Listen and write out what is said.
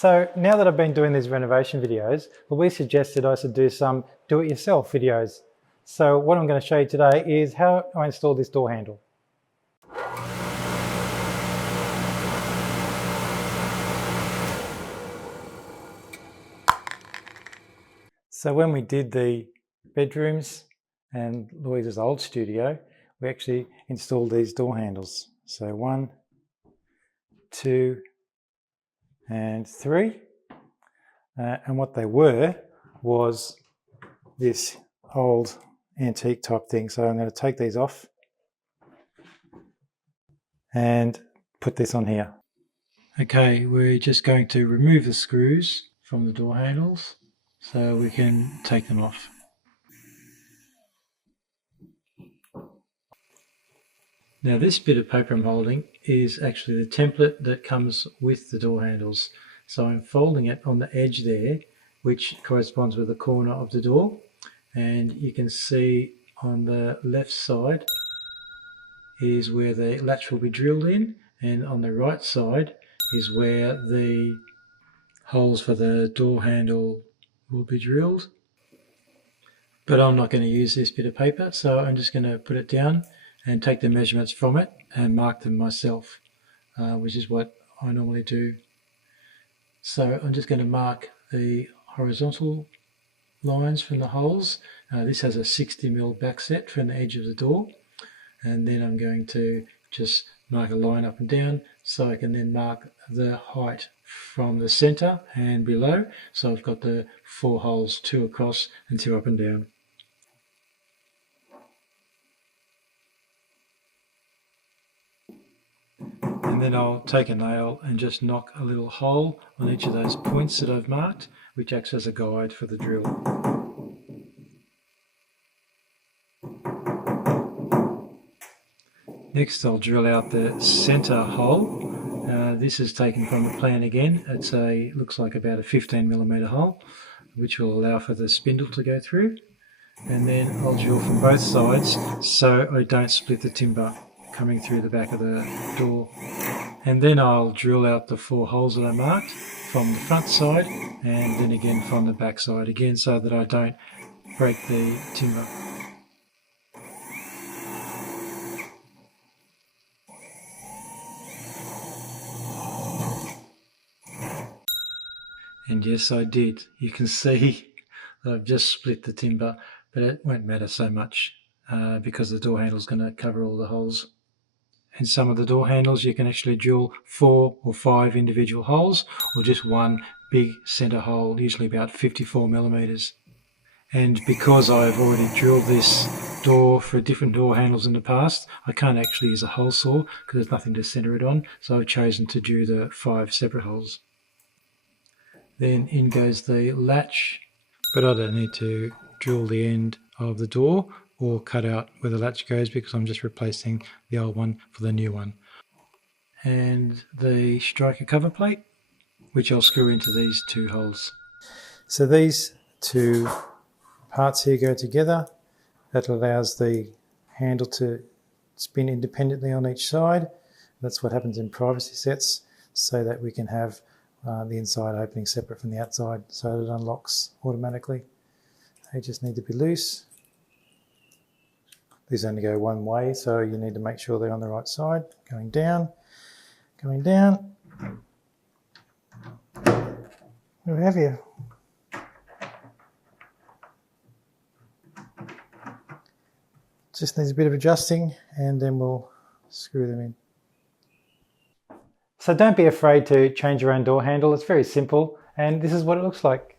So now that I've been doing these renovation videos, Louise suggested I should do some do-it-yourself videos. So what I'm going to show you today is how I install this door handle. So when we did the bedrooms and Louise's old studio, we actually installed these door handles. So 1, 2, and 3. And what they were was this old antique type thing. So I'm going to take these off and put this on here. Okay, we're just going to remove the screws from the door handles so we can take them off. Now this bit of paper I'm holding is actually the template that comes with the door handles. So I'm folding it on the edge there, which corresponds with the corner of the door. And you can see on the left side is where the latch will be drilled in, and on the right side is where the holes for the door handle will be drilled. But I'm not going to use this bit of paper, so I'm just going to put it down and take the measurements from it and mark them myself, which is what I normally do. So I'm just going to mark the horizontal lines from the holes. This has a 60mm back set from the edge of the door, and then I'm going to just mark a line up and down so I can then mark the height from the center and below. So I've got the 4 holes, 2 across and 2 up and down. And then I'll take a nail and just knock a little hole on each of those points that I've marked, which acts as a guide for the drill. Next I'll drill out the center hole. This is taken from the plan again. It's looks like about a 15mm hole, which will allow for the spindle to go through. And then I'll drill from both sides so I don't split the timber coming through the back of the door. And then I'll drill out the 4 holes that I marked from the front side and then again from the back side again, so that I don't break the timber. And yes, I did. You can see that I've just split the timber, but it won't matter so much because the door handle is going to cover all the holes. In some of the door handles you can actually drill 4 or 5 individual holes, or just one big center hole, usually about 54mm. And because I've already drilled this door for different door handles in the past, I can't actually use a hole saw because there's nothing to center it on, so I've chosen to do the 5 separate holes. Then in goes the latch, but I don't need to drill the end of the door or cut out where the latch goes because I'm just replacing the old one for the new one. And the striker cover plate, which I'll screw into these 2 holes. So these 2 parts here go together. That allows the handle to spin independently on each side. That's what happens in privacy sets, so that we can have the inside opening separate from the outside, so it unlocks automatically. They just need to be loose. These only go one way, so you need to make sure they're on the right side. Going down, going down. Where have you? Just needs a bit of adjusting, and then we'll screw them in. So don't be afraid to change your own door handle. It's very simple, and this is what it looks like.